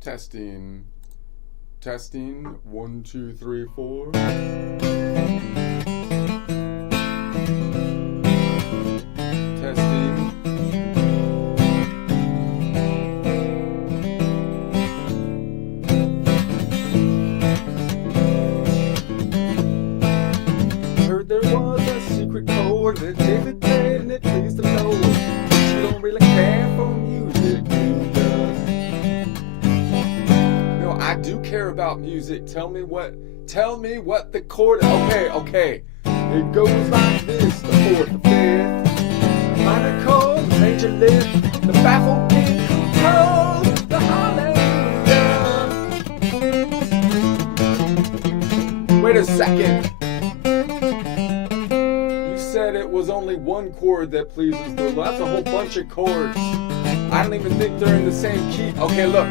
Testing. Testing. 1, 2, 3, 4. Testing. Heard there was a secret chord that David played and it pleased the Lord. You don't really care for music, do ya? No, I do care about music. Tell me what the chord. Okay. It goes like this: the fourth, the fifth, minor chord, the major lift, the baffled king controls the hallelujah. Wait a second. You said it was only one chord that pleases the Lord. That's a whole bunch of chords. I don't even think they're in the same key. Okay, look.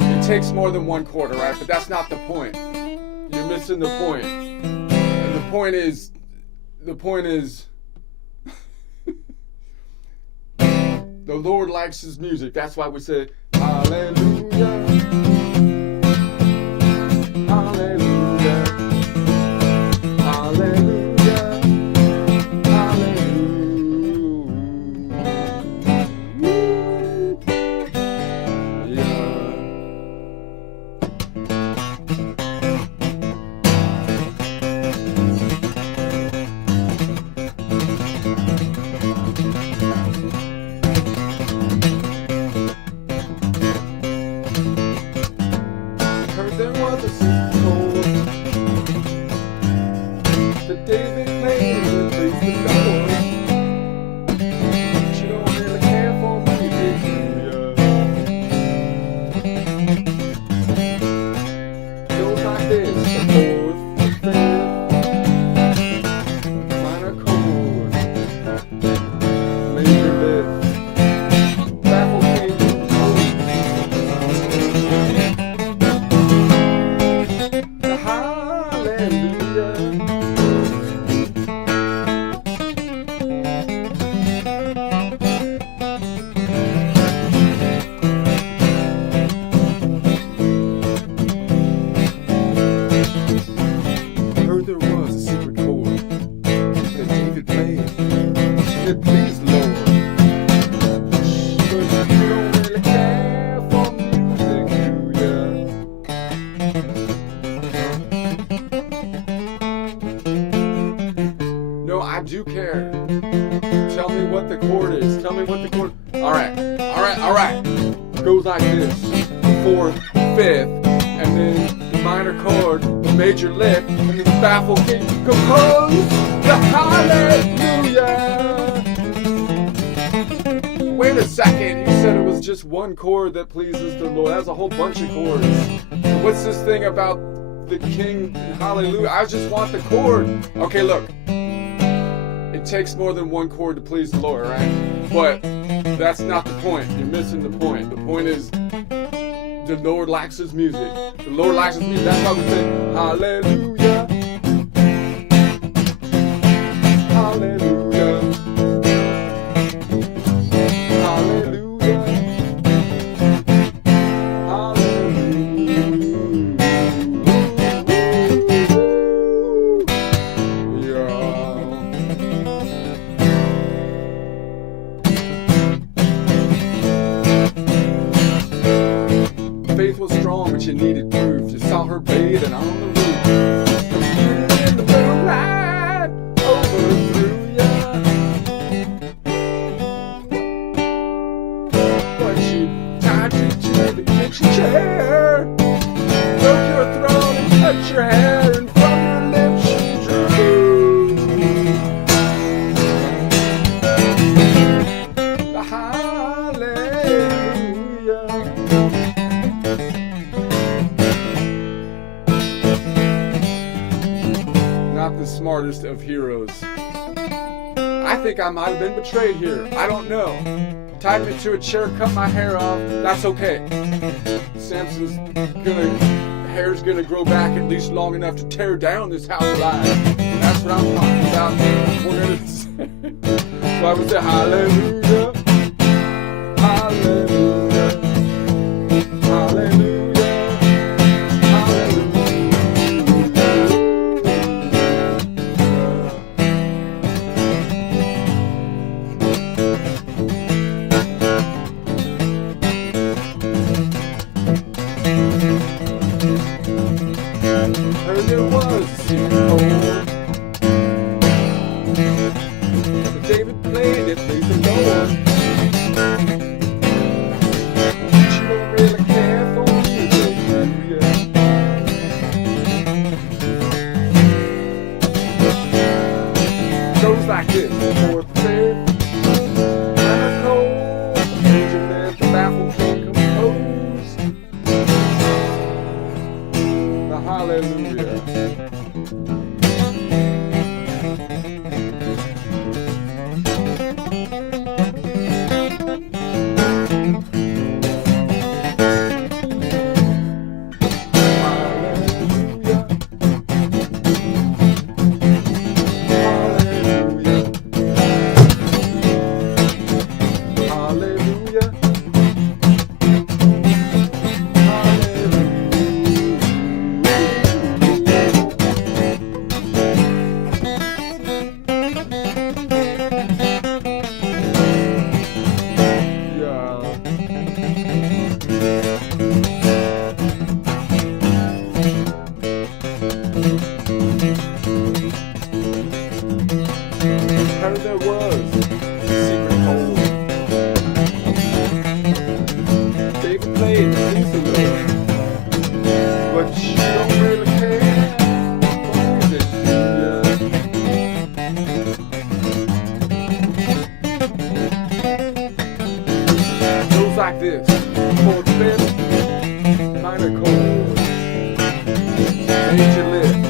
It takes more than one chord, alright? But that's not the point. You're missing the point. And the point is the Lord likes his music. That's why we say hallelujah. Hallelujah. Hallelujah. There was a secret chord that David played and pleased the Lord. But you don't really care for music, do ya? Goes like this: the fourth, the fifth, minor chord, major lift, baffled king control. Heard there was a secret chord that David played. It pleased the Lord. But you don't really care for music, do ya? No, I do care. Tell me what the chord is. Tell me what the chord. Alright. It goes like this: the fourth, fifth, and then the minor chord, the major lift, and then the baffled king compose the hallelujah. Wait a second, you said it was just one chord that pleases the Lord. That's a whole bunch of chords. What's this thing about the king hallelujah? I just want the chord. Okay, look. It takes more than one chord to please the Lord, right? But that's not the point. You're missing the point. The point is the Lord likes his music. The Lord likes his music. That's why we say hallelujah. Hallelujah. Hallelujah. Faith was strong, but you needed proof. You saw her bathing on the roof. Computed in the moonlight, overthrew ya. But she tied you to the kitchen chair, broke your throne and cut your hair, and from your lips she drew the hallelujah. Not the smartest of heroes. I think I might have been betrayed here. I don't know. Tied me to a chair, cut my hair off. That's okay. Samson's hair's gonna grow back at least long enough to tear down this house alive. That's what I'm talking about. We're gonna say. So I would say hallelujah. Hallelujah. Hallelujah. Heard there was a secret hole. David played the piece of love, but you don't really care for music, yeah. Goes like this: chord fifth, minor chord, major lift.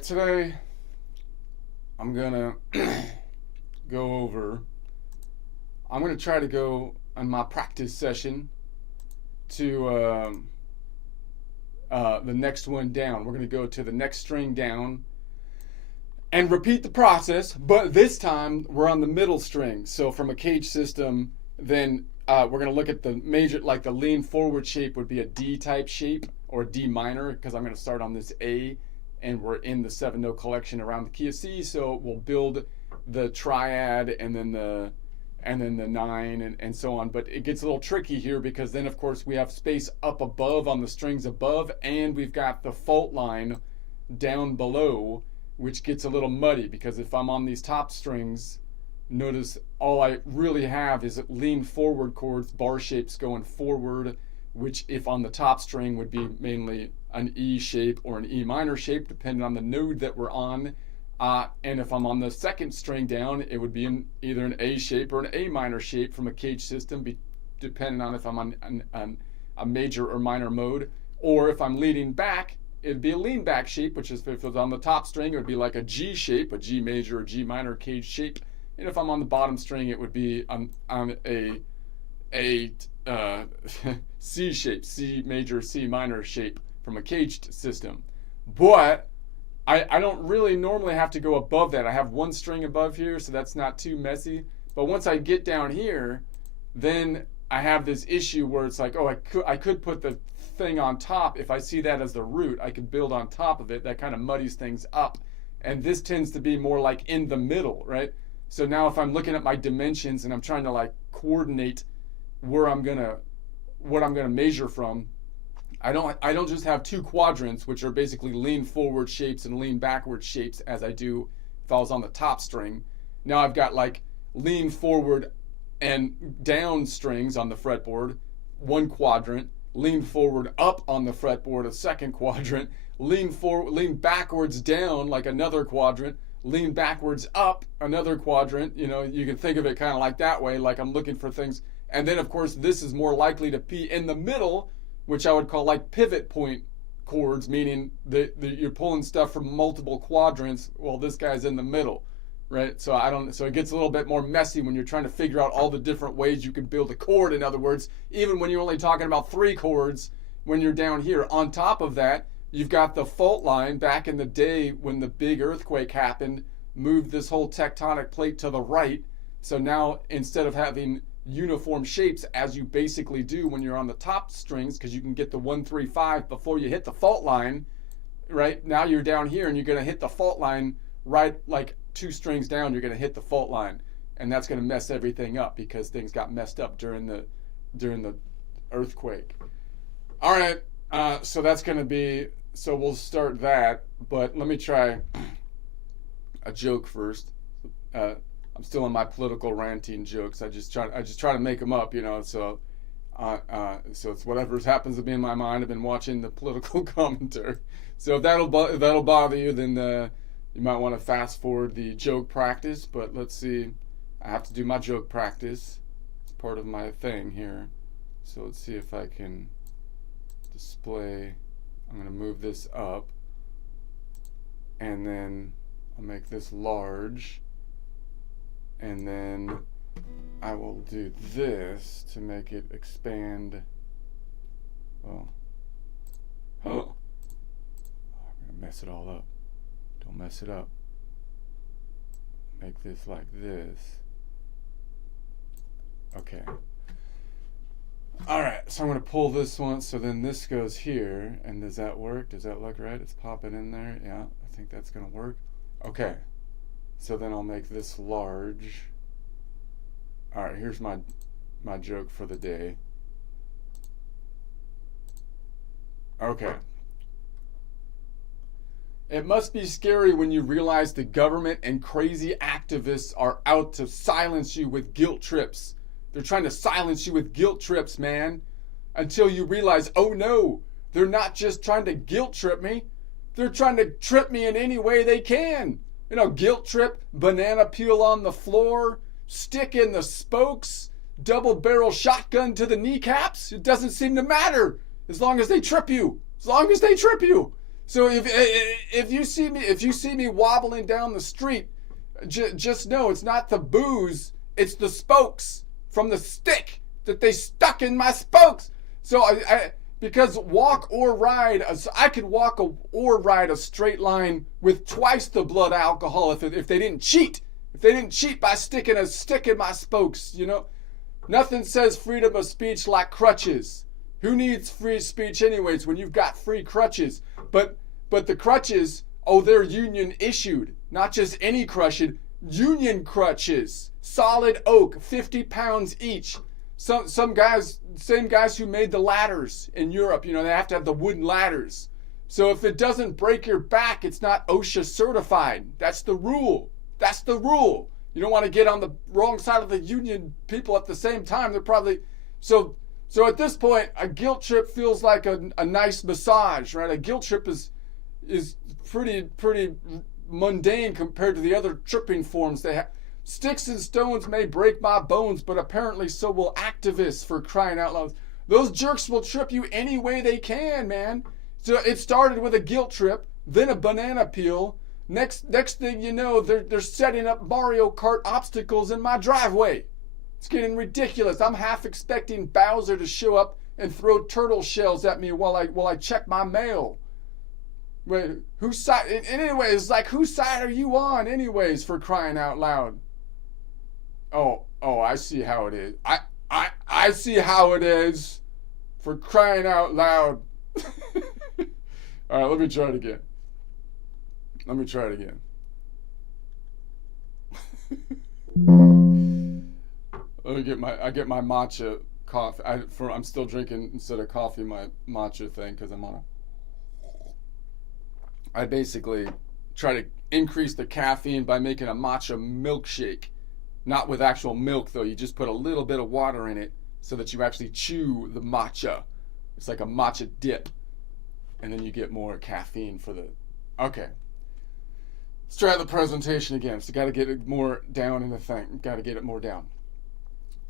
Today, I'm gonna I'm gonna try to go on my practice session to the next one down. We're gonna go to the next string down and repeat the process, but this time we're on the middle string. So from a cage system, then we're gonna look at the major, like the lean forward shape would be a D type shape or D minor, because I'm gonna start on this A. And we're in the 7-note collection around the key of C, so we'll build the triad and then the 9 and so on. But it gets a little tricky here because then of course we have space up above on the strings above, and we've got the fault line down below, which gets a little muddy because if I'm on these top strings, notice all I really have is lean forward chords, bar shapes going forward, which if on the top string would be mainly an E shape or an E minor shape, depending on the node that we're on. And if I'm on the second string down, it would be either an A shape or an A minor shape from a cage system, depending on if I'm on a major or minor mode. Or if I'm leading back, it'd be a lean back shape, which is if it's on the top string, it would be like a G shape, a G major or G minor cage shape. And if I'm on the bottom string, it would be on a C shape, C major, C minor shape from a caged system. But I don't really normally have to go above that. I have one string above here, so that's not too messy. But once I get down here, then I have this issue where it's like, oh, I could put the thing on top. If I see that as the root, I could build on top of it. That kind of muddies things up. And this tends to be more like in the middle, right? So now if I'm looking at my dimensions and I'm trying to like coordinate what I'm gonna measure from, I don't just have two quadrants, which are basically lean forward shapes and lean backward shapes, as I do if I was on the top string. Now I've got like lean forward and down strings on the fretboard, one quadrant, lean forward up on the fretboard, a second quadrant, lean backwards down like another quadrant, lean backwards up another quadrant. You know, you can think of it kind of like that way, like I'm looking for things. And then of course this is more likely to be in the middle, which I would call like pivot point chords, meaning that you're pulling stuff from multiple quadrants. Well, this guy's in the middle, right? So it gets a little bit more messy when you're trying to figure out all the different ways you can build a chord. In other words, even when you're only talking about 3 chords, when you're down here. On top of that, you've got the fault line. Back in the day when the big earthquake happened, moved this whole tectonic plate to the right. So now instead of having uniform shapes as you basically do when you're on the top strings, because you can get the 1, 3, 5 before you hit the fault line, right? Now you're down here and you're going to hit the fault line right like 2 strings down. You're going to hit the fault line, and that's going to mess everything up because things got messed up during the earthquake. All right, so that's going to be, so we'll start that, but let me try a joke first. I'm still in my political ranting jokes. I just try to make them up, you know. So it's whatever happens to be in my mind. I've been watching the political commentary. So if that'll bother you, then you might want to fast forward the joke practice. But let's see. I have to do my joke practice. It's part of my thing here. So let's see if I can display. I'm going to move this up, and then I'll make this large. And then I will do this to make it expand. Oh, I'm gonna mess it all up. Don't mess it up. Make this like this. Okay. All right, so I'm gonna pull this one, so then this goes here, and does that work? Does that look right? It's popping in there. Yeah, I think that's gonna work. Okay. So then I'll make this large. All right, here's my joke for the day. Okay. It must be scary when you realize the government and crazy activists are out to silence you with guilt trips. They're trying to silence you with guilt trips, man. Until you realize, oh no, they're not just trying to guilt trip me. They're trying to trip me in any way they can. You know, guilt trip, banana peel on the floor, stick in the spokes, double barrel shotgun to the kneecaps. It doesn't seem to matter as long as they trip you. As long as they trip you. So if you see me wobbling down the street, just know it's not the booze, it's the spokes from the stick that they stuck in my spokes. So because walk or ride, I could walk or ride a straight line with twice the blood alcohol if they didn't cheat. If they didn't cheat by sticking a stick in my spokes, you know. Nothing says freedom of speech like crutches. Who needs free speech anyways when you've got free crutches? But the crutches, oh, they're union issued. Not just any crutches, union crutches. Solid oak, 50 pounds each. Some guys, same guys who made the ladders in Europe, you know, they have to have the wooden ladders. So if it doesn't break your back, it's not OSHA certified. That's the rule. That's the rule. You don't want to get on the wrong side of the union people at the same time. They're probably, so at this point, a guilt trip feels like a nice massage, right? A guilt trip is pretty mundane compared to the other tripping forms they have. Sticks and stones may break my bones, but apparently so will activists, for crying out loud. Those jerks will trip you any way they can, man. So it started with a guilt trip, then a banana peel. Next thing you know, they're setting up Mario Kart obstacles in my driveway. It's getting ridiculous. I'm half expecting Bowser to show up and throw turtle shells at me while I check my mail. Wait, whose side? Anyways, like, whose side are you on, anyways? For crying out loud. Oh, I see how it is. I see how it is. For crying out loud. All right, let me try it again. I get my matcha coffee. I'm still drinking, instead of coffee, my matcha thing, because I basically try to increase the caffeine by making a matcha milkshake. Not with actual milk, though. You just put a little bit of water in it so that you actually chew the matcha. It's like a matcha dip. And then you get more caffeine for the... Okay. Let's try the presentation again. So got to get it more down in the thing. Got to get it more down.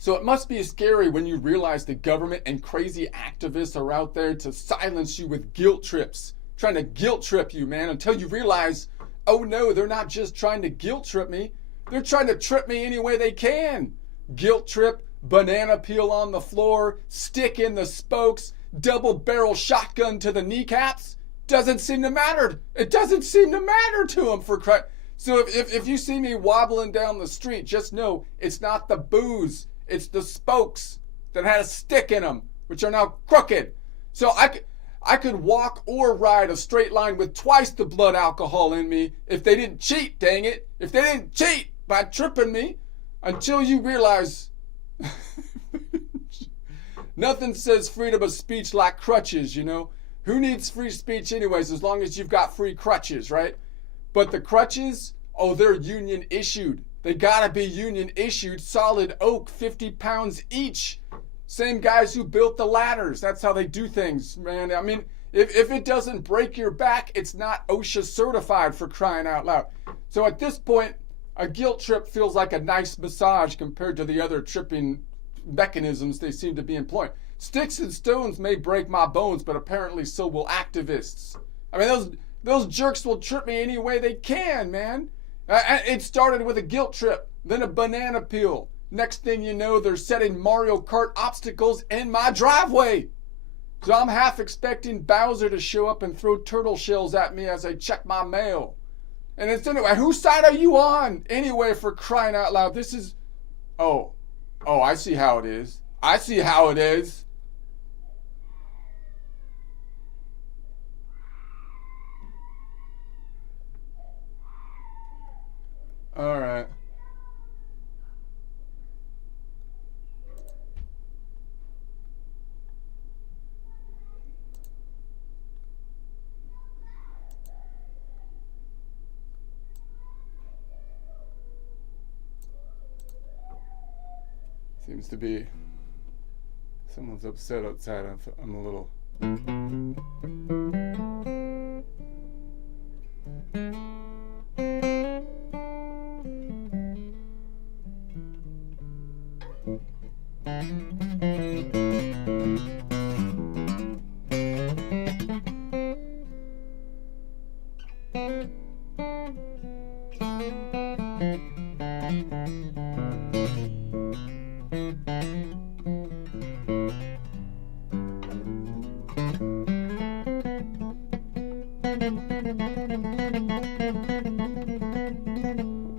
So it must be scary when you realize the government and crazy activists are out there to silence you with guilt trips, trying to guilt trip you, man, until you realize, oh no, they're not just trying to guilt trip me, they're trying to trip me any way they can. Guilt trip, banana peel on the floor, stick in the spokes, double barrel shotgun to the kneecaps. Doesn't seem to matter. It doesn't seem to matter to them for Christ. So if you see me wobbling down the street, just know it's not the booze. It's the spokes that had a stick in them, which are now crooked. So I could walk or ride a straight line with twice the blood alcohol in me if they didn't cheat, dang it. If they didn't cheat by tripping me, until you realize nothing says freedom of speech like crutches, you know. Who needs free speech anyways, as long as you've got free crutches, right? But the crutches, oh, they're union issued. They gotta be union issued, solid oak, 50 pounds each. Same guys who built the ladders. That's how they do things, man. I mean, if it doesn't break your back, it's not OSHA certified, for crying out loud. So at this point, a guilt trip feels like a nice massage compared to the other tripping mechanisms they seem to be employing. Sticks and stones may break my bones, but apparently so will activists. I mean, those jerks will trip me any way they can, man. It started with a guilt trip, then a banana peel. Next thing you know, they're setting Mario Kart obstacles in my driveway. So I'm half expecting Bowser to show up and throw turtle shells at me as I check my mail. And it's anyway, whose side are you on? Anyway, for crying out loud, this is... Oh, I see how it is. I see how it is. All right. Seems to be someone's upset outside. I'm a little...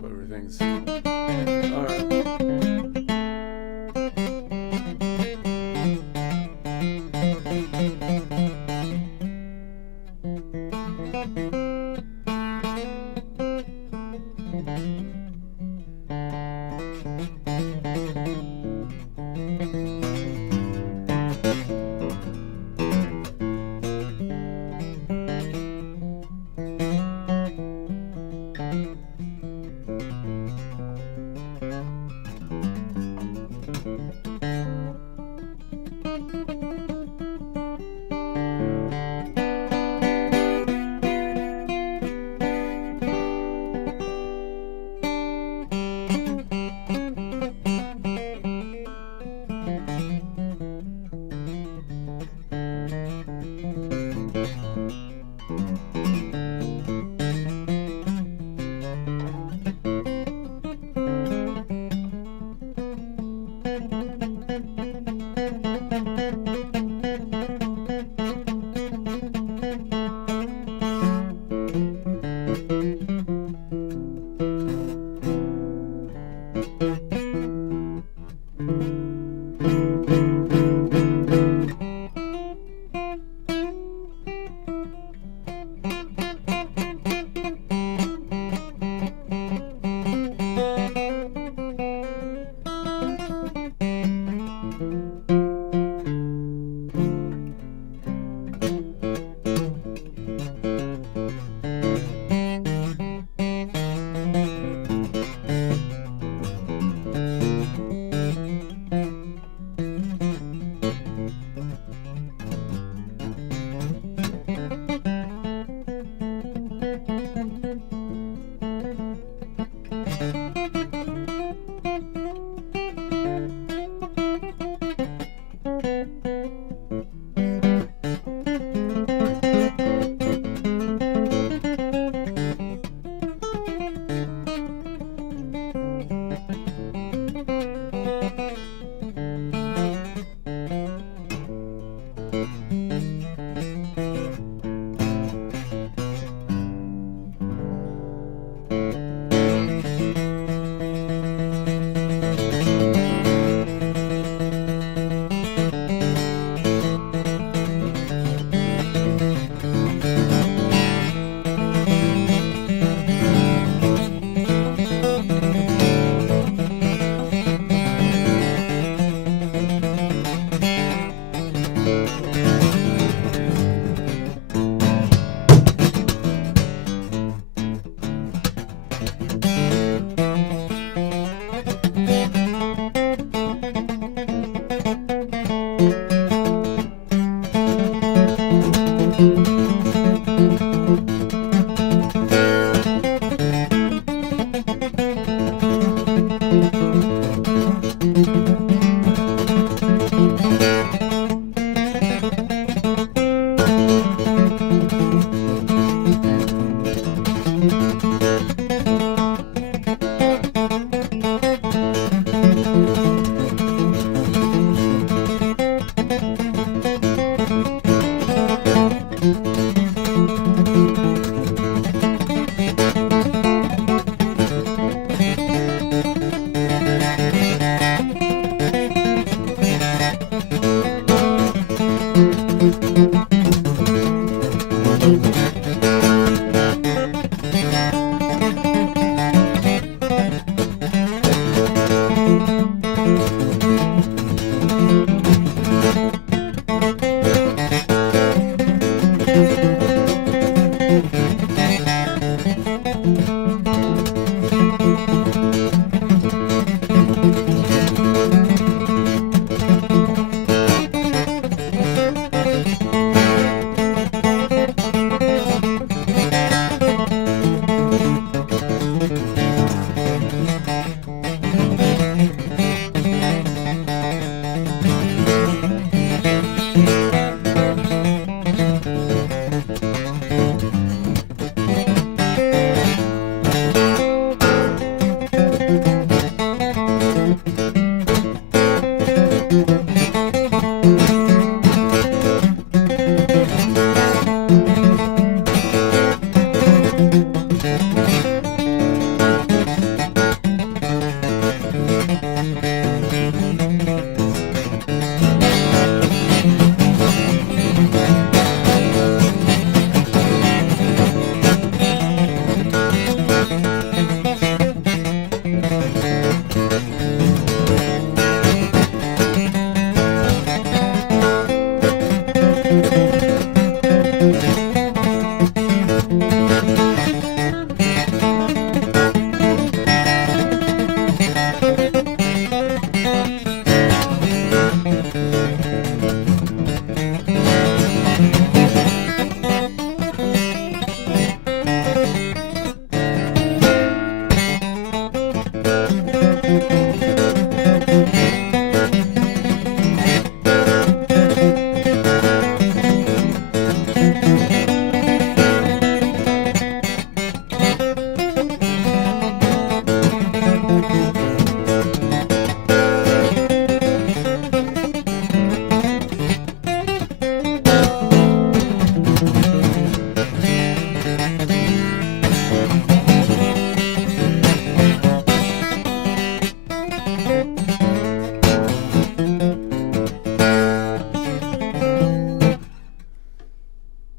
Everything's... All right.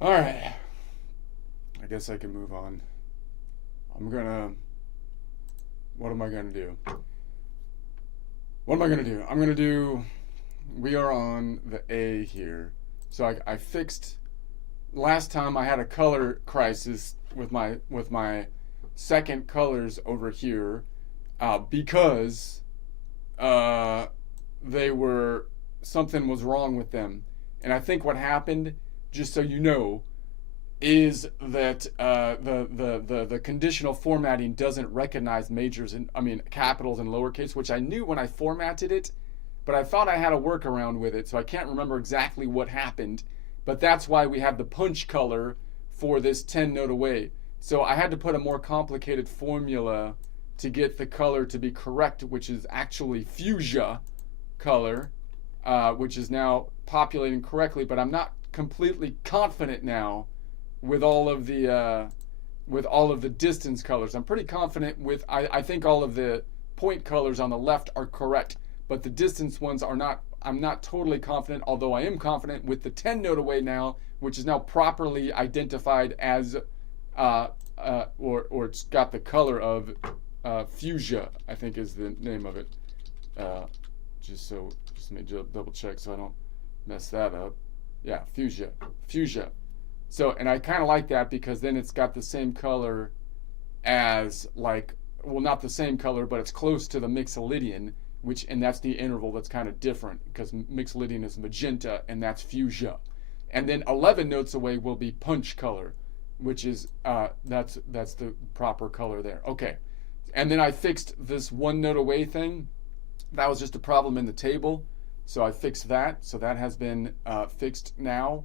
Alright. I guess I can move on. What am I gonna do? What am I gonna do? I'm gonna do, we are on the A here. So I fixed, last time I had a color crisis with my second colors over here, because they were, something was wrong with them. And I think what happened, just so you know, is that the conditional formatting doesn't recognize majors and capitals and lowercase, which I knew when I formatted it, but I thought I had a workaround with it, so I can't remember exactly what happened. But that's why we have the punch color for this 10 note away. So I had to put a more complicated formula to get the color to be correct, which is actually fuchsia color, which is now populating correctly, but I'm not completely confident now with all of the distance colors. I'm pretty confident with, I think all of the point colors on the left are correct, but the distance ones are not. I'm not totally confident, although I am confident with the 10 note away now, which is now properly identified as or it's got the color of fuchsia, I think is the name of it. Just let me double check so I don't mess that up. Yeah, fuchsia. So, and I kind of like that because then it's got the same color as, like, well, not the same color, but it's close to the Mixolydian, and that's the interval that's kind of different because Mixolydian is magenta and that's fuchsia. And then 11 notes away will be punch color, which is that's the proper color there. Okay. And then I fixed this one note away thing. That was just a problem in the table. So I fixed that. So that has been fixed now.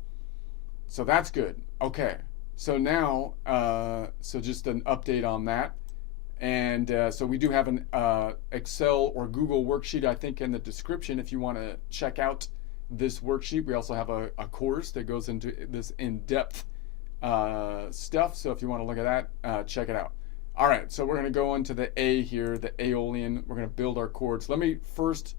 So that's good. Okay. So now, so just an update on that. And so we do have an Excel or Google worksheet, I think, in the description if you want to check out this worksheet. We also have a course that goes into this in-depth stuff. So if you want to look at that, check it out. All right, so we're going to go into the A here, the Aeolian. We're going to build our chords. Let me first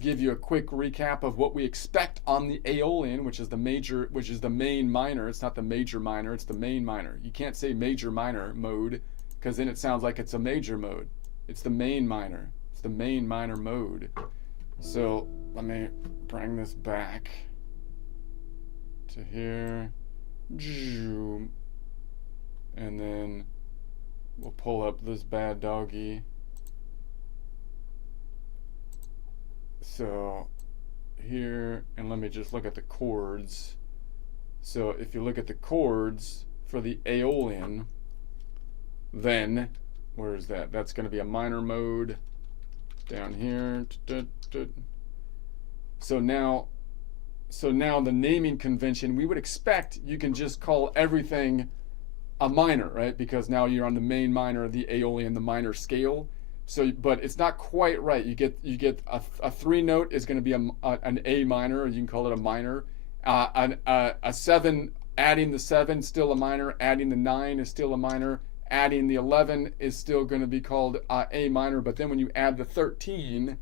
give you a quick recap of what we expect on the Aeolian, which is the major, which is the main minor. It's not the major minor, it's the main minor. You can't say major minor mode because then it sounds like it's a major mode. It's the main minor. It's the main minor mode. So let me bring this back to here. and then we'll pull up this bad doggy. So here, and let me just look at the chords. So if you look at the chords for the Aeolian, then where is that? That's going to be a minor mode down here. So now the naming convention, we would expect you can just call everything a minor, right? Because now you're on the main minor, the Aeolian, the minor scale. So, but it's not quite right. You get a 3-note is going to be an A minor, or you can call it a minor. A 7, adding the 7 still a minor. Adding the 9 is still a minor. Adding the 11 is still going to be called A minor. But then when you add the 13,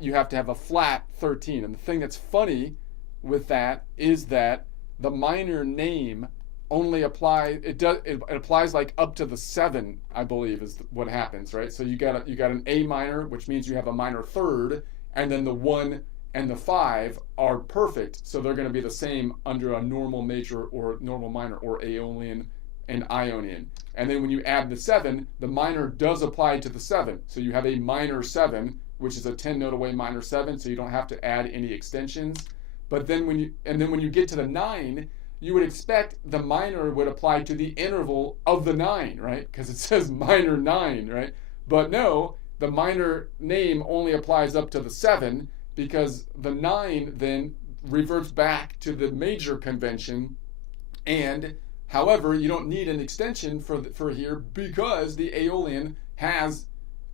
you have to have a flat 13. And the thing that's funny with that is that the minor name only applies. It applies like up to the 7, I believe, is what happens, right? So you got an A minor, which means you have a minor third, and then the 1 and the 5 are perfect. So they're going to be the same under a normal major or normal minor, or Aeolian and Ionian. And then when you add the 7, the minor does apply to the 7. So you have a minor 7, which is a 10-note away minor 7, so you don't have to add any extensions. But then when you get to the 9, you would expect the minor would apply to the interval of the 9, right? Because it says minor 9, right? But no, the minor name only applies up to the 7, because the 9 then reverts back to the major convention. And however, you don't need an extension for here, because the Aeolian has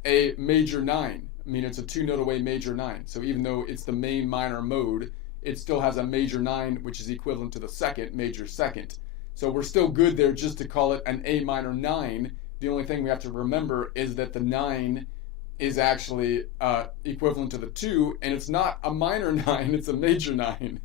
a major 9. I mean, it's a 2-note away major 9. So even though it's the main minor mode, it still has a major 9, which is equivalent to the second major second. So we're still good there just to call it an A minor 9. The only thing we have to remember is that the 9 is actually equivalent to the 2, and it's not a minor 9, it's a major 9.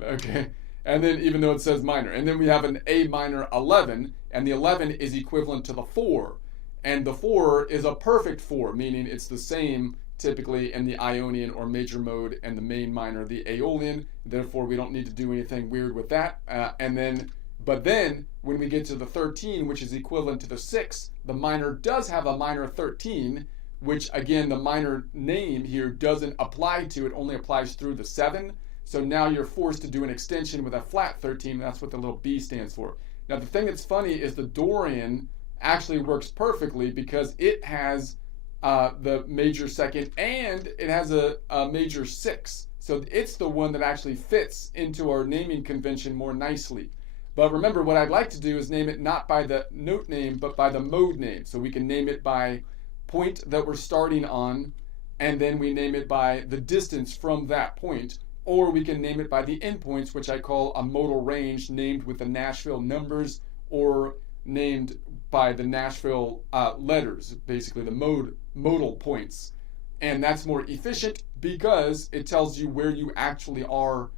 Okay? And then even though it says minor. And then we have an A minor 11, and the 11 is equivalent to the 4. And the 4 is a perfect 4, meaning it's the same typically in the Ionian or major mode, and the main minor, the Aeolian. Therefore, we don't need to do anything weird with that. But then, when we get to the 13, which is equivalent to the 6, the minor does have a minor 13, which again, the minor name here doesn't apply to. It only applies through the 7. So now you're forced to do an extension with a flat 13. That's what the little B stands for. Now, the thing that's funny is the Dorian actually works perfectly, because it has the major second, and it has a major 6. So it's the one that actually fits into our naming convention more nicely. But remember, what I'd like to do is name it not by the note name, but by the mode name. So we can name it by point that we're starting on, and then we name it by the distance from that point. Or we can name it by the endpoints, which I call a modal range, named with the Nashville numbers, or named by the Nashville letters, basically the modal points. And that's more efficient because it tells you where you actually are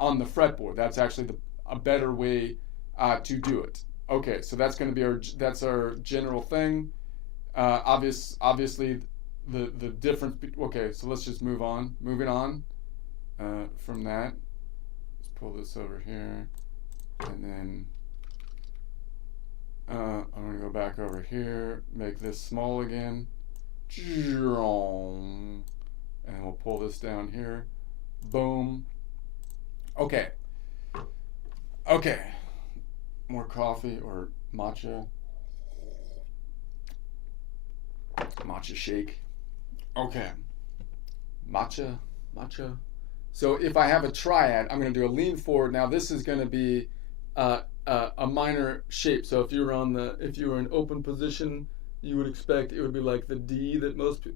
on the fretboard. That's actually a better way to do it. Okay, so that's going to be our general thing. Obviously, the difference. Okay, so let's just move on. Moving on from that. Let's pull this over here, and then I'm going to go back over here, make this small again, and we'll pull this down here. Boom. Okay. More coffee or matcha shake. Okay. Matcha. So if I have a triad, I'm going to do a lean forward. Now this is going to be a minor shape. So if you were in open position, you would expect it would be like the D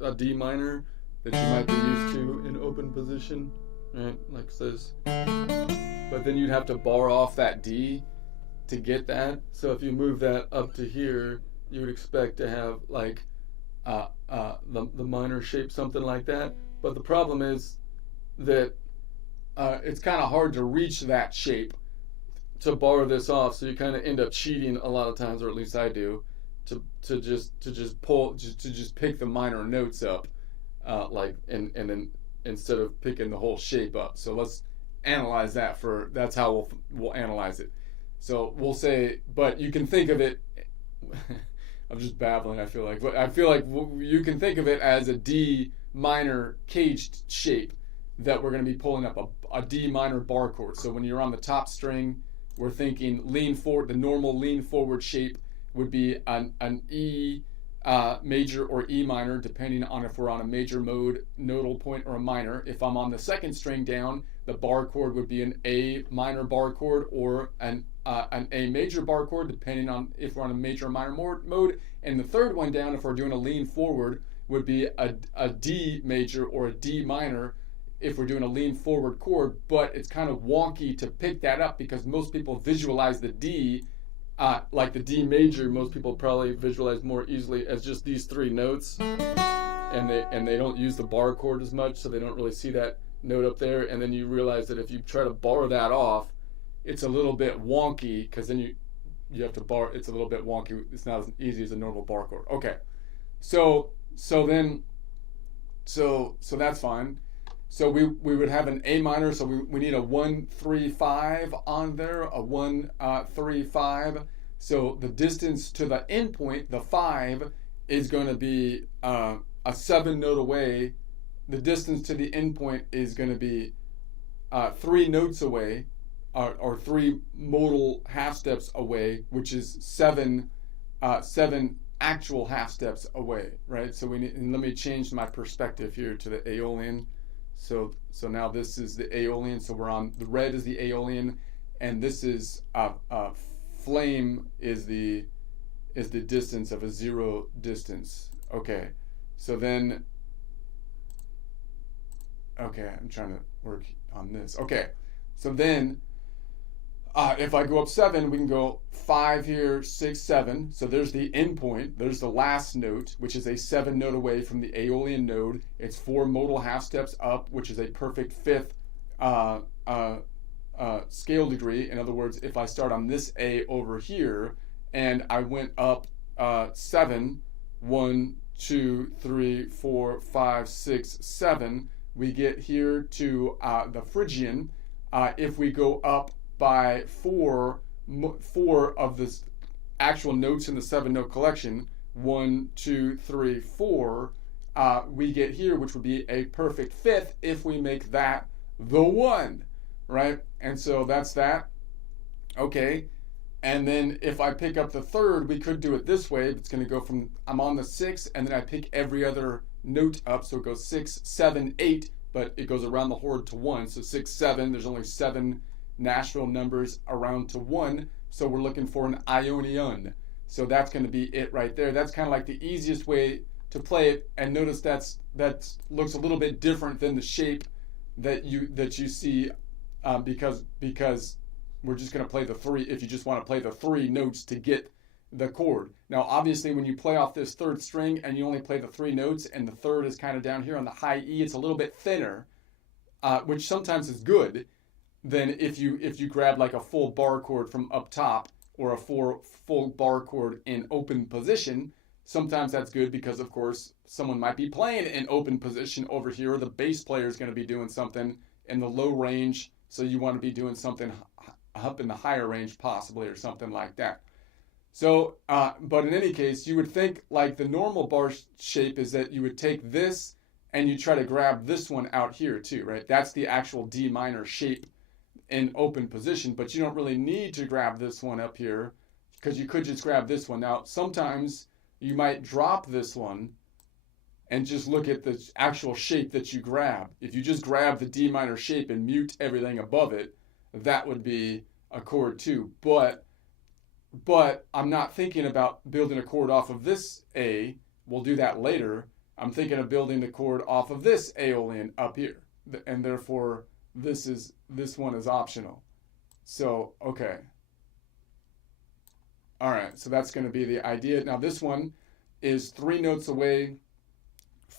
a D minor that you might be used to in open position, right? Like this. But then you'd have to bar off that D to get that. So if you move that up to here, you would expect to have like the minor shape, something like that. But the problem is that it's kind of hard to reach that shape to bar this off, so you kind of end up cheating a lot of times, or at least I do, to just pick the minor notes up, and then instead of picking the whole shape up. So let's analyze that. That's how we'll analyze it. So we'll say, but you can think of it I'm just babbling. I feel like you can think of it as a D minor caged shape that we're going to be pulling up a D minor bar chord. So when you're on the top string, we're thinking lean forward. The normal lean forward shape would be an E major or E minor, depending on if we're on a major mode, nodal point, or a minor. If I'm on the second string down, the bar chord would be an A minor bar chord or an A major bar chord, depending on if we're on a major or minor mode. And the third one down, if we're doing a lean forward, would be a D major or a D minor if we're doing a lean forward chord. But it's kind of wonky to pick that up because most people visualize the D, like the D major, most people probably visualize more easily as just these three notes, and they don't use the bar chord as much, so they don't really see that note up there. And then you realize that if you try to bar that off, it's a little bit wonky because then you have to bar. It's a little bit wonky. It's not as easy as a normal bar chord. Okay, so that's fine. So we would have an A minor, so we need a 1 3 5 on there, a 1 3 5. So the distance to the endpoint, the 5, is going to be a 7 note away. The distance to the endpoint is going to be 3 notes away, or 3 modal half steps away, which is 7 actual half steps away, right? So and let me change my perspective here to the Aeolian. So now this is the Aeolian. So we're on the red is the Aeolian, and this is flame is the distance of a 0 distance. Okay, so then I'm trying to work on this. Okay, so then if I go up 7, we can go 5 here, 6, 7. So there's the endpoint. There's the last note, which is a 7 note away from the Aeolian node. It's 4 modal half steps up, which is a perfect 5th scale degree. In other words, if I start on this A over here and I went up 7, 1, 2, 3, 4, 5, 6, 7, we get here to the Phrygian. If we go up by 4 of the actual notes in the 7-note collection, 1, 2, 3, 4, we get here, which would be a perfect 5th if we make that the 1, right? And so that's that. Okay, and then if I pick up the 3rd, we could do it this way. It's going to go from, I'm on the 6, and then I pick every other note up, so it goes 6, 7, 8, but it goes around the chord to 1. So 6, 7, there's only 7 natural numbers around to 1, so we're looking for an Ionian. So that's going to be it right there. That's kind of like the easiest way to play it, and notice that looks a little bit different than the shape that you see, because we're just going to play the 3 if you just want to play the 3 notes to get the chord. Now obviously when you play off this 3rd string and you only play the 3 notes and the 3rd is kind of down here on the high E, it's a little bit thinner, which sometimes is good than if you grab like a full bar chord from up top or a full bar chord in open position. Sometimes that's good because of course someone might be playing in open position over here, or the bass player is going to be doing something in the low range, so you want to be doing something up in the higher range possibly, or something like that. So but in any case, you would think like the normal bar shape is that you would take this and you try to grab this one out here too, right? That's the actual D minor shape in open position, but you don't really need to grab this one up here because you could just grab this one. Now sometimes you might drop this one and just look at the actual shape that you grab. If you just grab the D minor shape and mute everything above it, that would be a chord too. But I'm not thinking about building a chord off of this A. We'll do that later. I'm thinking of building the chord off of this Aeolian up here, and therefore this one is optional. So okay, all right, so that's going to be the idea. Now this one is 3 notes away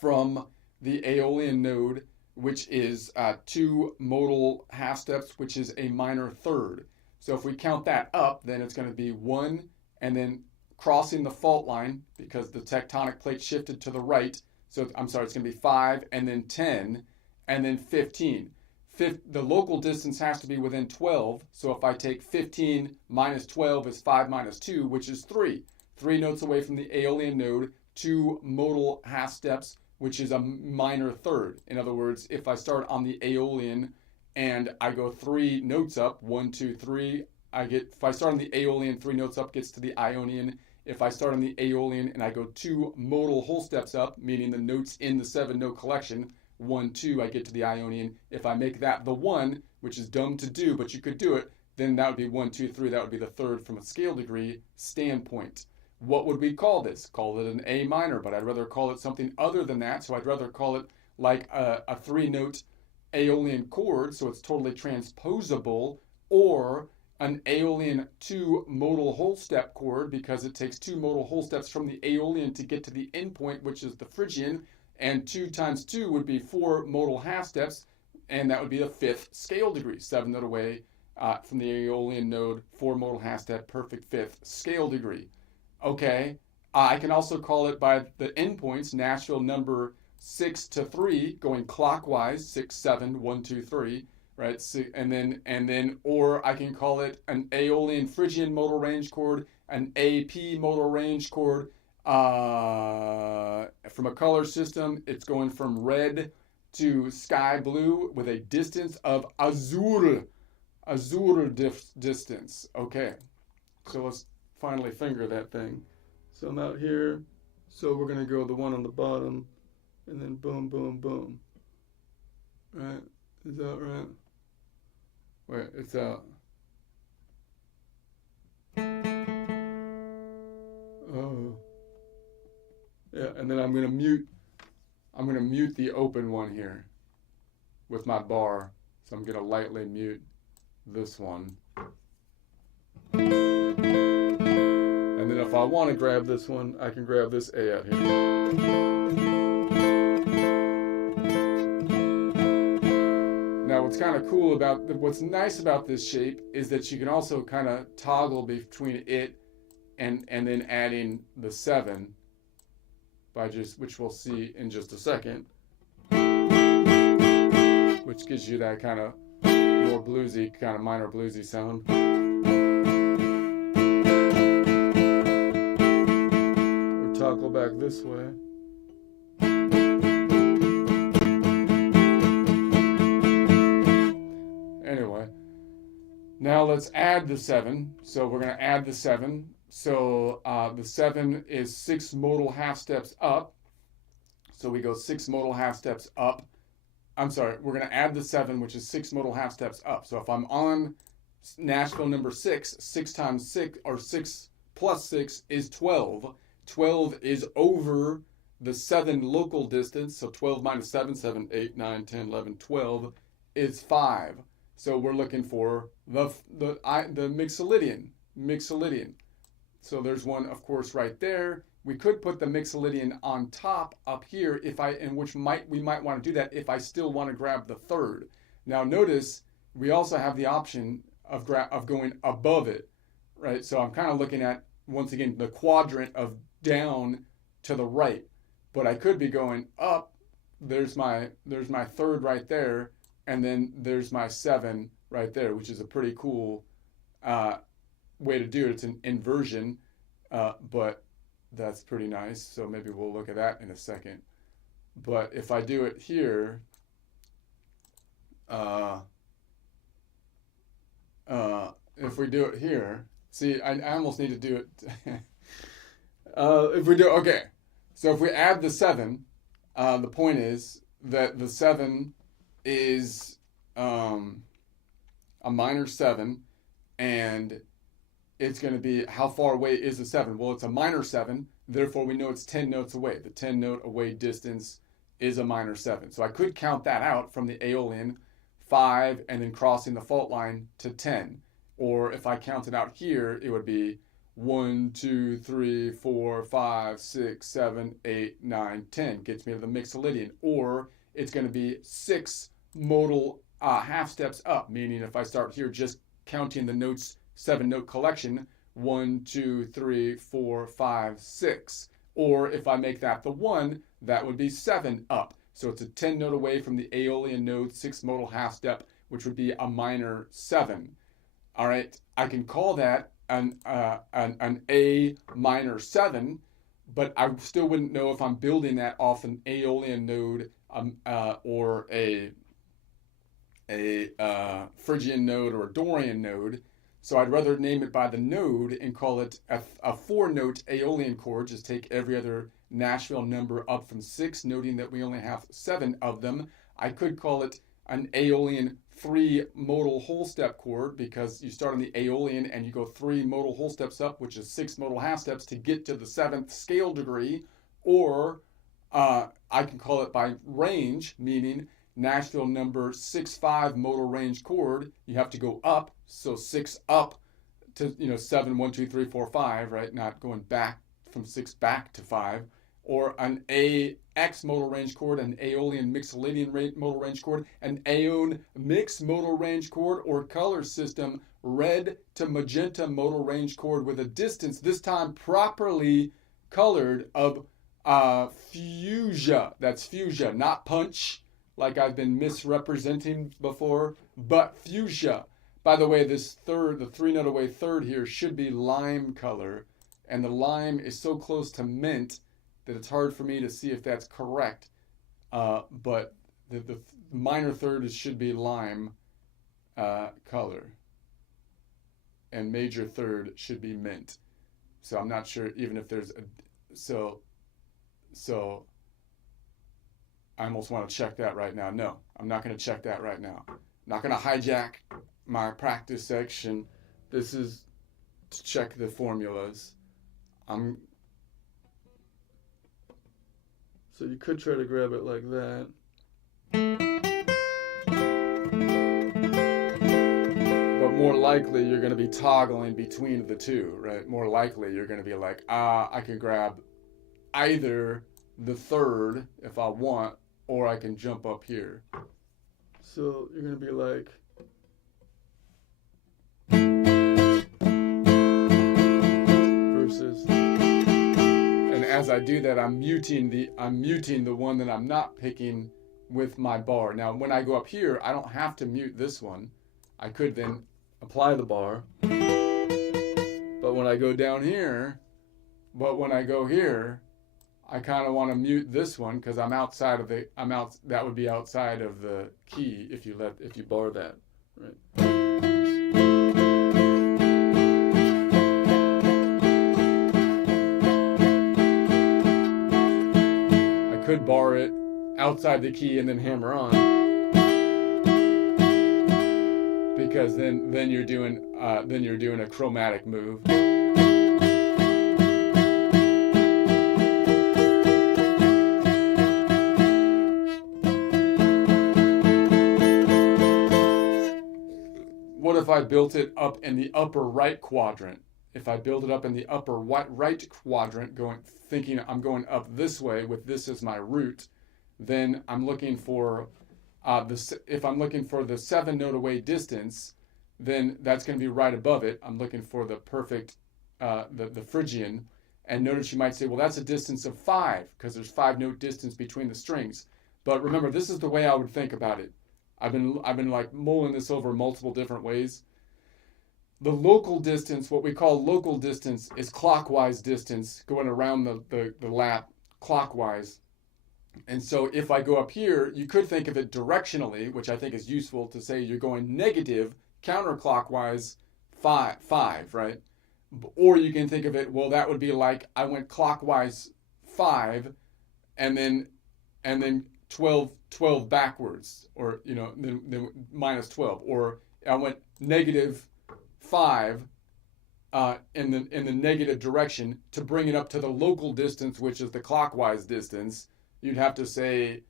from the Aeolian node, which is 2 modal half steps, which is a minor 3rd. So if we count that up, then it's going to be 1, and then crossing the fault line because the tectonic plate shifted to the right. So I'm sorry, it's going to be 5, and then 10, and then 15. The local distance has to be within 12. So if I take 15 minus 12 is 5 minus 2, which is 3. 3 notes away from the Aeolian node, 2 modal half steps, which is a minor third. In other words, if I start on the Aeolian and I go 3 notes up, 1, 2, 3, if I start on the Aeolian, 3 notes up gets to the Ionian. If I start on the Aeolian and I go 2 modal whole steps up, meaning the notes in the 7-note collection, 1, 2, I get to the Ionian. If I make that the 1, which is dumb to do, but you could do it, then that would be 1, 2, 3. That would be the third from a scale degree standpoint. What would we call this? Call it an A minor, but I'd rather call it something other than that. So I'd rather call it like a 3-note Aeolian chord, so it's totally transposable, or an Aeolian 2 modal whole step chord, because it takes 2 modal whole steps from the Aeolian to get to the endpoint, which is the Phrygian, and 2 times 2 would be 4 modal half steps, and that would be the 5th scale degree, 7 note away from the Aeolian node, 4 modal half step, perfect 5th scale degree. Okay, I can also call it by the endpoints, natural number 6 to 3, going clockwise, 6, 7, 1, 2, 3, right? And then, or I can call it an Aeolian Phrygian modal range chord, an AP modal range chord. From a color system, it's going from red to sky blue with a distance of azur distance. Okay, so let's finally finger that thing. So I'm out here, so we're gonna go the one on the bottom, and then boom, boom, boom. Right, is that right? Wait, it's out. Oh. Yeah, and then I'm gonna mute the open one here with my bar. So I'm gonna lightly mute this one. And then if I want to grab this one, I can grab this A out here. Now what's kind of cool what's nice about this shape is that you can also kind of toggle between it and then adding the 7 by which we'll see in just a second, which gives you that kind of more bluesy, kind of minor bluesy sound. Or toggle back this way. Anyway, now let's add the 7. So we're going to add the 7. So the 7 is 6 modal half steps up. So we go 6 modal half steps up. I'm sorry, we're going to add the 7, which is 6 modal half steps up. So if I'm on Nashville number 6, 6 times 6, or 6 plus 6 is 12. 12 is over the 7 local distance. So 12 minus 7, 7, 8, 9, 10, 11, 12 is 5. So we're looking for the Mixolydian. So there's one, of course, right there. We could put the Mixolydian on top up here we might want to do that if I still want to grab the 3rd. Now notice we also have the option of going above it, right? So I'm kind of looking at, once again, the quadrant of down to the right. But I could be going up. There's my 3rd right there, and then there's my 7 right there, which is a pretty cool way to do it. It's an inversion, but that's pretty nice. So maybe we'll look at that in a second. But if I do it here, if we do it here, see, I almost need to do it. Okay. So if we add the 7, the point is that the 7 is a minor 7, and it's going to be, how far away is the 7? Well, it's a minor 7, therefore we know it's 10 notes away. The 10 note away distance is a minor 7. So I could count that out from the Aeolian, 5, and then crossing the fault line to 10. Or if I count it out here, it would be 1, 2, 3, 4, 5, 6, 7, 8, 9, 10. Gets me to the Mixolydian. Or it's going to be 6 modal half steps up, meaning if I start here just counting the notes, 7-note collection, 1, 2, 3, 4, 5, 6. Or if I make that the 1, that would be 7 up. So it's a 10 note away from the Aeolian node, 6 modal half step, which would be a minor 7. All right, I can call that an A minor 7, but I still wouldn't know if I'm building that off an Aeolian node or a Phrygian node or a Dorian node. So I'd rather name it by the node and call it a 4-note Aeolian chord. Just take every other Nashville number up from 6, noting that we only have 7 of them. I could call it an Aeolian 3-modal whole step chord, because you start on the Aeolian and you go 3 modal whole steps up, which is 6 modal half steps to get to the 7th scale degree. Or I can call it by range, meaning Nashville number 6-5 modal range chord. You have to go up, so 6 up to 7, 1, 2, 3, 4, 5, right? Not going back from 6 back to 5. Or an AX modal range chord, an Aeolian Mixolydian modal range chord, an Aeon mixed modal range chord, or color system red to magenta modal range chord with a distance, this time properly colored, of fuchsia. That's fuchsia, not punch, like I've been misrepresenting before, but fuchsia. By the way, this third, the 3-note away third here, should be lime color, and the lime is so close to mint that it's hard for me to see if that's correct. But the minor third should be lime color, and major third should be mint. So I'm not sure even if there's a so I almost want to check that right now. No, I'm not going to check that right now. I'm not going to hijack my practice section. This is to check the formulas. So you could try to grab it like that. But more likely you're going to be toggling between the two, right? More likely you're going to be like, I can grab either the third if I want, or I can jump up here. So you're going to be like, versus, and as I do that, I'm muting the one that I'm not picking with my bar. Now, when I go up here, I don't have to mute this one. I could then apply the bar. But when I go down here, I kind of want to mute this one because I'm outside of that would be outside of the key if you bar that, right? I could bar it outside the key and then hammer on, because then you're doing a chromatic move. What if I built it up in the upper right quadrant? If I build it up in the upper right quadrant, thinking I'm going up this way with this as my root, then I'm looking for if I'm looking for the 7-note away distance, then that's going to be right above it. I'm looking for the perfect, the Phrygian. And notice you might say, well, that's a distance of 5 because there's 5-note distance between the strings. But remember, this is the way I would think about it. I've been like mulling this over multiple different ways. The local distance, what we call local distance, is clockwise distance going around the lap clockwise. And so if I go up here, you could think of it directionally, which I think is useful to say you're going negative counterclockwise 5, right? Or you can think of it, well, that would be like I went clockwise 5 and then 12 backwards, or then minus 12, or I went negative 5 in the negative direction to bring it up to the local distance, which is the clockwise distance. You'd have to say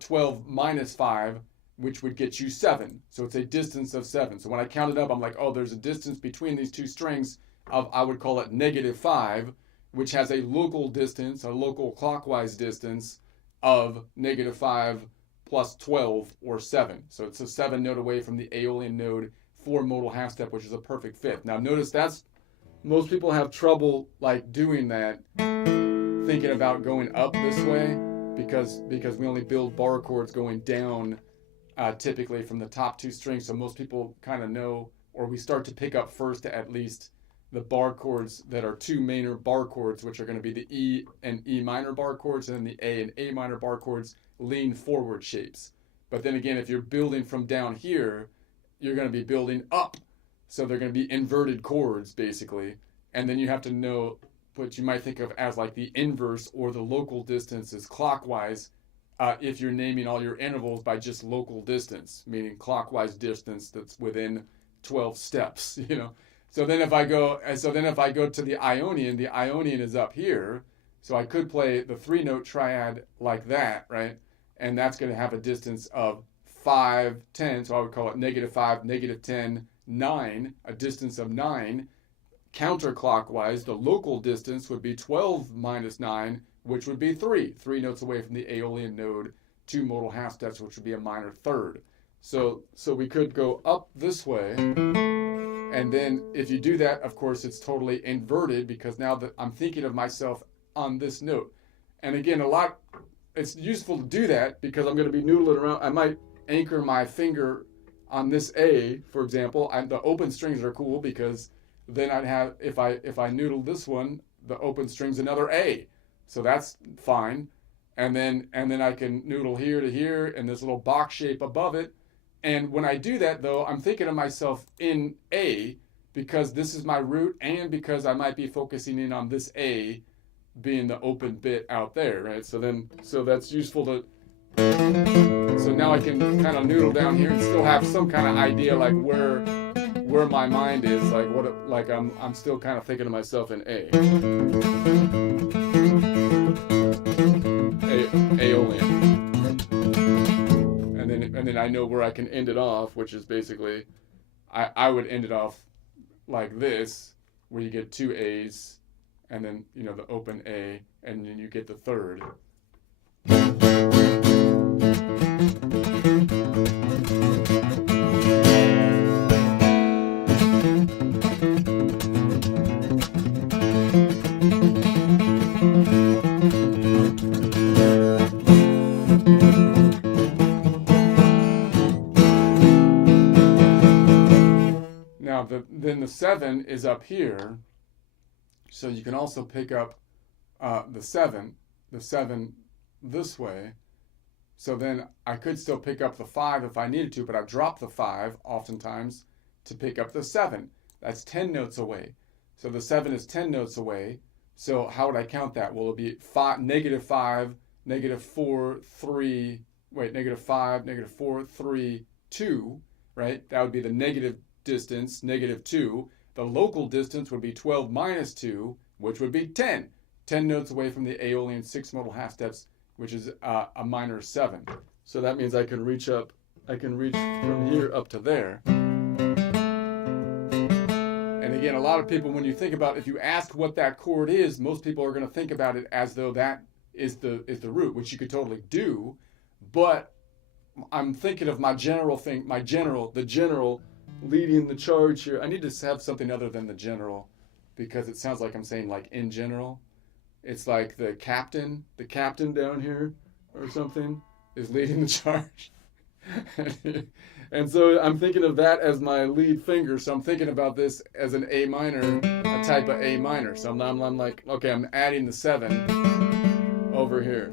12 minus 5, which would get you 7. So it's a distance of 7. So when I count it up, I'm like, oh, there's a distance between these two strings of, I would call it negative 5, which has a local distance, a local clockwise distance of negative 5 plus 12, or 7. So it's a 7-note away from the Aeolian node 4-modal half step, which is a perfect fifth. Now notice most people have trouble like doing that, thinking about going up this way, because we only build bar chords going down typically from the top 2 strings. So most people kind of know or we start to pick up first at least the bar chords that are two minor bar chords, which are going to be the E and E minor bar chords, and then the A and A minor bar chords, lean forward shapes. But then again, if you're building from down here, you're going to be building up. So they're going to be inverted chords, basically. And then you have to know what you might think of as like the inverse or the local distance is clockwise, if you're naming all your intervals by just local distance, meaning clockwise distance that's within 12 steps, you know. So then if I go to the Ionian is up here. So I could play the 3-note triad like that, right? And that's going to have a distance of 5, 10. So I would call it -5, -10, 9, a distance of 9. Counterclockwise, the local distance would be 12 minus 9, which would be 3. 3 notes away from the Aeolian node, 2 modal half steps, which would be a minor third. So we could go up this way. And then if you do that, of course, it's totally inverted because now that I'm thinking of myself on this note. And again, it's useful to do that because I'm going to be noodling around. I might anchor my finger on this A, for example. The open strings are cool because then I'd have, if I noodle this one, the open string's another A. So that's fine. And then I can noodle here to here and this little box shape above it. And when I do that, though, I'm thinking of myself in A because this is my root and because I might be focusing in on this A being the open bit out there, right? So that's useful to... So now I can kind of noodle down here and still have some kind of idea like where my mind is, like I'm still kind of thinking of myself in A. Aeolian. And then I know where I can end it off, which is basically, I would end it off like this, where you get 2 A's, and then, you know, the open A, and then you get the third. Then the 7 is up here, so you can also pick up the 7 this way. So then I could still pick up the 5 if I needed to, but I drop the 5 oftentimes to pick up the 7. That's 10 notes away. So the 7 is 10 notes away. So how would I count that? Well, it'll be -5, -4, 3, -5, -4, 3, 2, right? That would be the negative distance, -2. The local distance would be 12 minus 2, which would be 10. 10 notes away from the Aeolian 6 modal half steps, which is a minor 7. So that means I can reach from here up to there. And again, a lot of people, when you think about, if you ask what that chord is, most people are going to think about it as though that is the root, which you could totally do. But I'm thinking of the general leading the charge here. I need to have something other than the general because it sounds like I'm saying like in general. It's like the captain down here or something is leading the charge. And so I'm thinking of that as my lead finger. So I'm thinking about this as an A minor, a type of A minor. So I'm like, okay, I'm adding the 7 over here.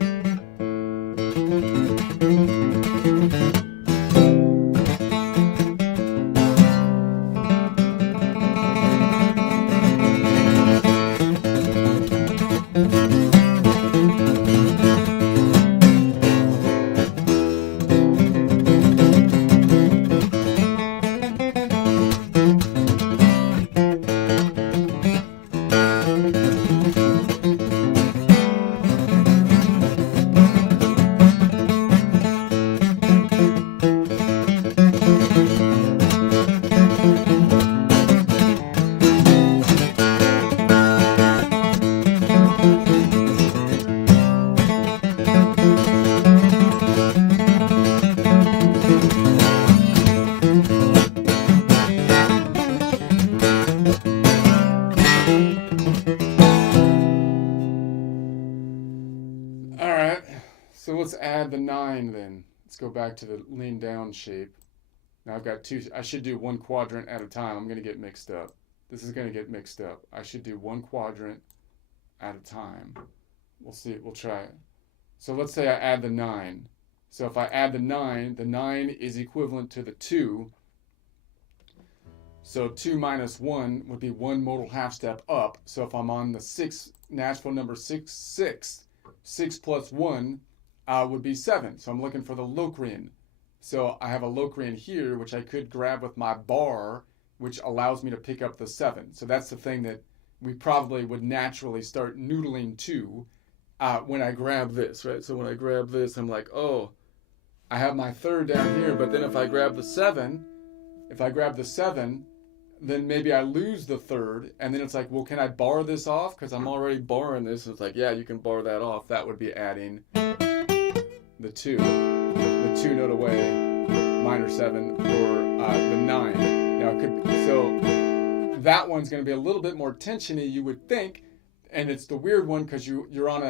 So let's add the 9 then. Let's go back to the lean down shape. Now I've got two. I should do one quadrant at a time. I'm going to get mixed up. This is going to get mixed up. I should do one quadrant at a time. We'll see. We'll try it. So let's say I add the 9. So if I add the 9 is equivalent to the 2. So 2 minus 1 would be 1 modal half step up. So if I'm on the 6 natural number 6, 6 plus 1 would be 7. So I'm looking for the Locrian. So I have a Locrian here, which I could grab with my bar, which allows me to pick up the 7. So that's the thing that we probably would naturally start noodling to when I grab this, right? So when I grab this, I'm like, oh, I have my 3rd down here, but then if I grab the 7, then maybe I lose the 3rd, and then it's like, well, can I bar this off? Because I'm already barring this. It's like, yeah, you can bar that off. That would be adding the 2 note away, minor 7, or the 9. Now, so that one's going to be a little bit more tensiony, you would think, and it's the weird one because you're on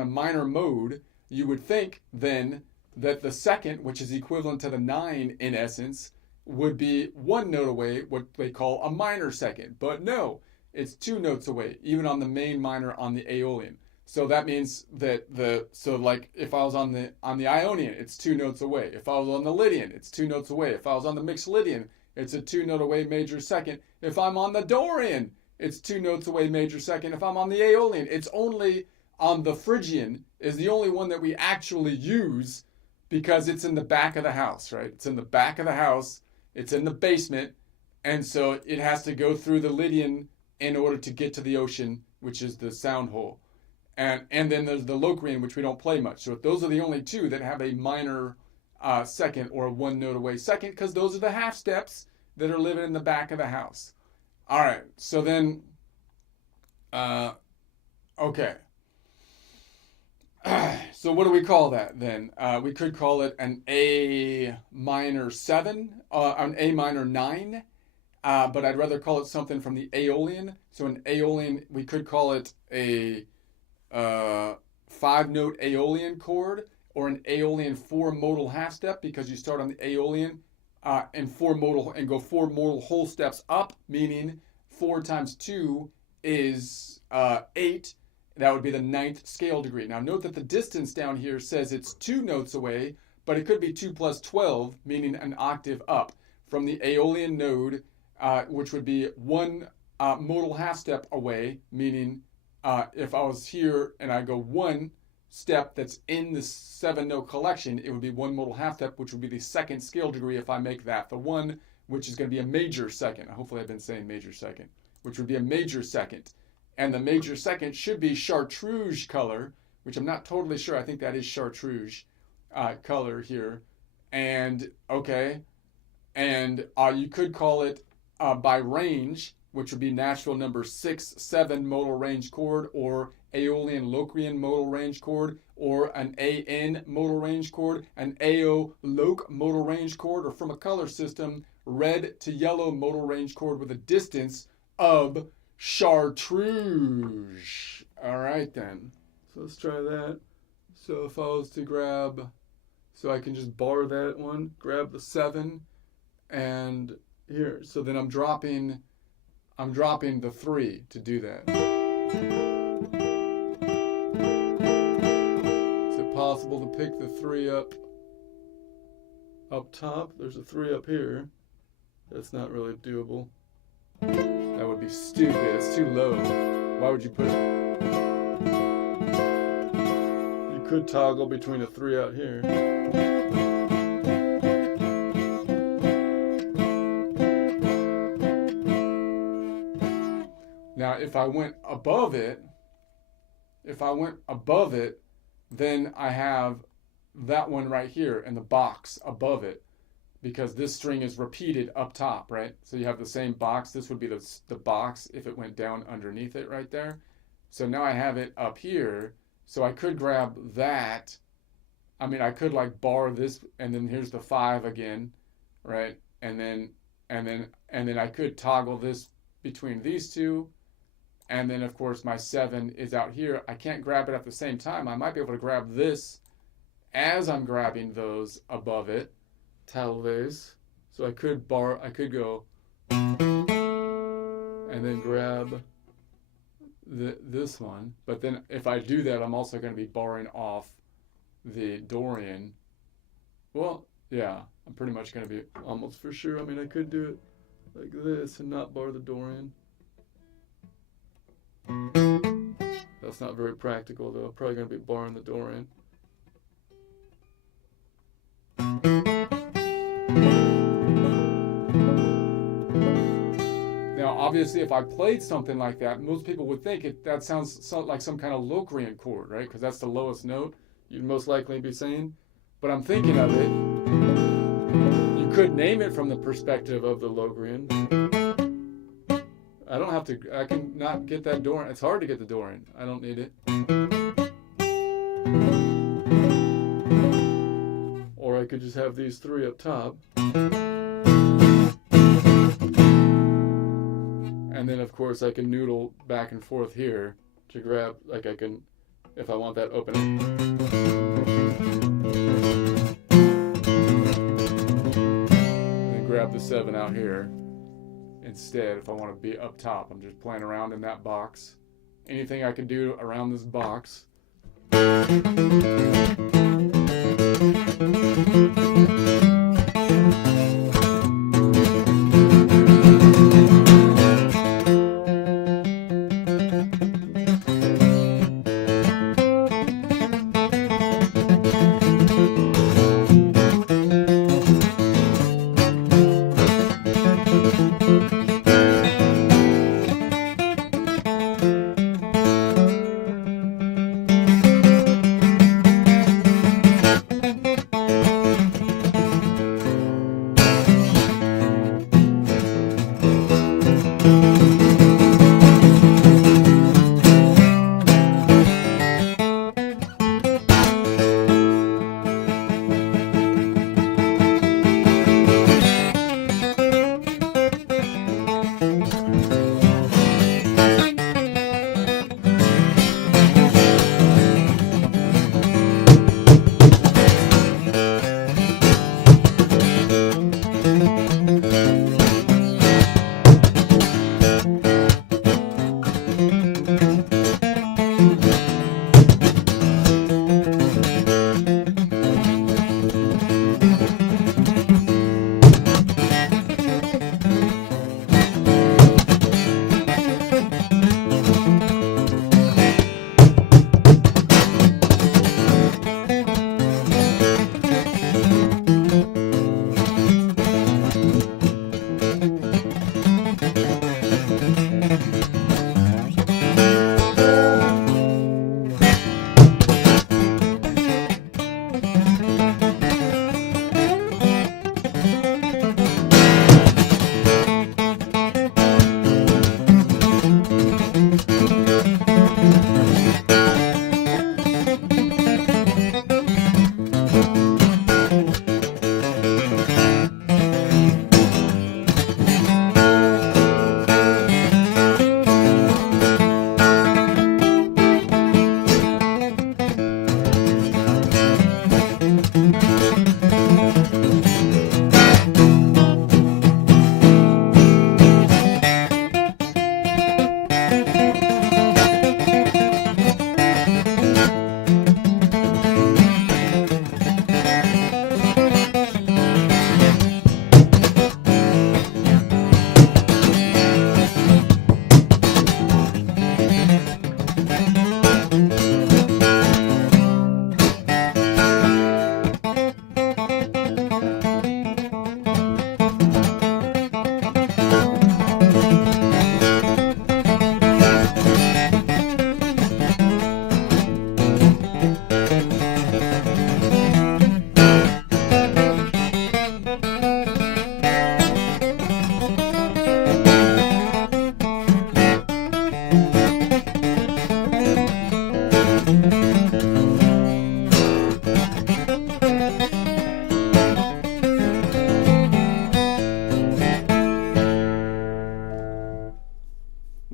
a minor mode. You would think then that the 2nd, which is equivalent to the 9 in essence, would be 1 note away, what they call a minor 2nd. But no, it's 2 notes away, even on the main minor on the Aeolian. So that means that like if I was on the Ionian, it's 2 notes away. If I was on the Lydian, it's 2 notes away. If I was on the mixed Lydian, it's a 2 note away major 2nd. If I'm on the Dorian, it's 2 notes away major 2nd. If I'm on the Aeolian, it's only on the Phrygian is the only one that we actually use because it's in the back of the house, right? It's in the back of the house. It's in the basement. And so it has to go through the Lydian in order to get to the ocean, which is the sound hole. And then there's the Locrian, which we don't play much. So those are the only 2 that have a minor 2nd or a 1 note away 2nd, because those are the half steps that are living in the back of the house. All right, so then, okay. So what do we call that then? We could call it an A minor 7, an A minor 9, but I'd rather call it something from the Aeolian. So an Aeolian, we could call it a 5-note Aeolian chord, or an Aeolian 4-modal half step, because you start on the Aeolian and go 4 modal whole steps up, meaning 4 times 2 is 8. That would be the 9th scale degree. Now note that the distance down here says it's 2 notes away, but it could be 2 plus 12, meaning an octave up from the Aeolian node, which would be 1 modal half step away, meaning if I was here and I go 1 step that's in the 7-note collection, it would be 1 modal half step, which would be the 2nd scale degree if I make that the 1, which is going to be a major 2nd. Hopefully I've been saying major 2nd, which would be a major 2nd. And the major 2nd should be chartreuse color, which I'm not totally sure. I think that is chartreuse color here. And, okay, and you could call it by range, which would be natural number 6, 7 modal range chord, or Aeolian Locrian modal range chord, or an AN modal range chord, an AO Loc modal range chord, or from a color system, red to yellow modal range chord with a distance of chartreuse. All right then. So let's try that. So if I was to grab, so I can just bar that one, grab the 7, and here. So then I'm dropping the 3 to do that. Is it possible to pick the 3 up top? There's a 3 up here. That's not really doable. That would be stupid. It's too low. Why would you put it? You could toggle between a 3 out here. Now, if I went above it, then I have that one right here in the box above it, because this string is repeated up top, right? So you have the same box. This would be the box if it went down underneath it right there. So now I have it up here. So I could grab that. I mean, I could like bar this, and then here's the 5 again, right? And then I could toggle this between these 2. And then of course my 7 is out here. I can't grab it at the same time. I might be able to grab this as I'm grabbing those above it. Talvez. So I could go and then grab this one. But then if I do that, I'm also going to be barring off the Dorian. Well, yeah, I'm pretty much going to be almost for sure. I mean, I could do it like this and not bar the Dorian. That's not very practical, though. I'm probably going to be barring the Dorian. Now, obviously, if I played something like that, most people would think that sounds like some kind of Locrian chord, right? Because that's the lowest note you'd most likely be saying. But I'm thinking of it. You could name it from the perspective of the Locrian. I don't have to. I can not get that Dorian. It's hard to get the Dorian. I don't need it. Or I could just have these three up top. And then, of course, I can noodle back and forth here to grab, like I can, if I want that opening. And then grab the 7 out here instead if I want to be up top. I'm just playing around in that box. Anything I can do around this box.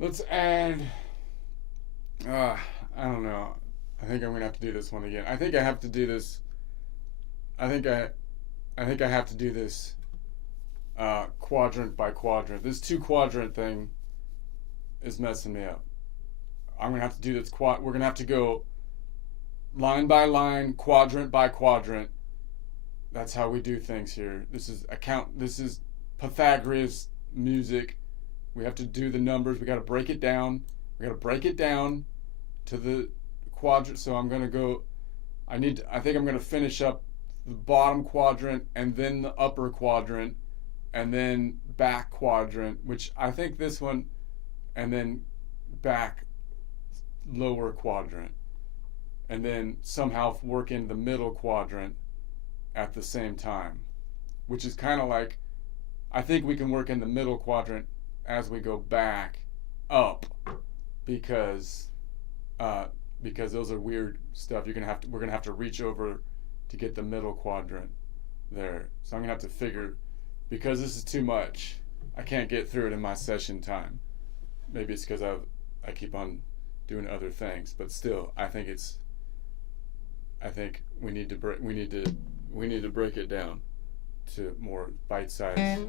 Let's add, I don't know. I think I'm going to have to do this one again. I think I have to do this. I think I have to do this quadrant by quadrant. This 2-quadrant thing is messing me up. I'm gonna have to do this we're gonna have to go line by line, quadrant by quadrant. That's how we do things here. This is Pythagoras music. We have to do the numbers. We got to break it down. We got to break it down to the quadrant. So I'm gonna go. I think I'm gonna finish up the bottom quadrant and then the upper quadrant and then back quadrant, which I think this one, and then back lower quadrant, and then somehow work in the middle quadrant at the same time, which is kind of like, I think we can work in the middle quadrant as we go back up, because those are weird stuff. We're gonna have to reach over to get the middle quadrant there. So I'm gonna have to figure, because this is too much, I can't get through it in my session time. Maybe it's because I keep on doing other things, but still, I think we need to break it down to more bite size.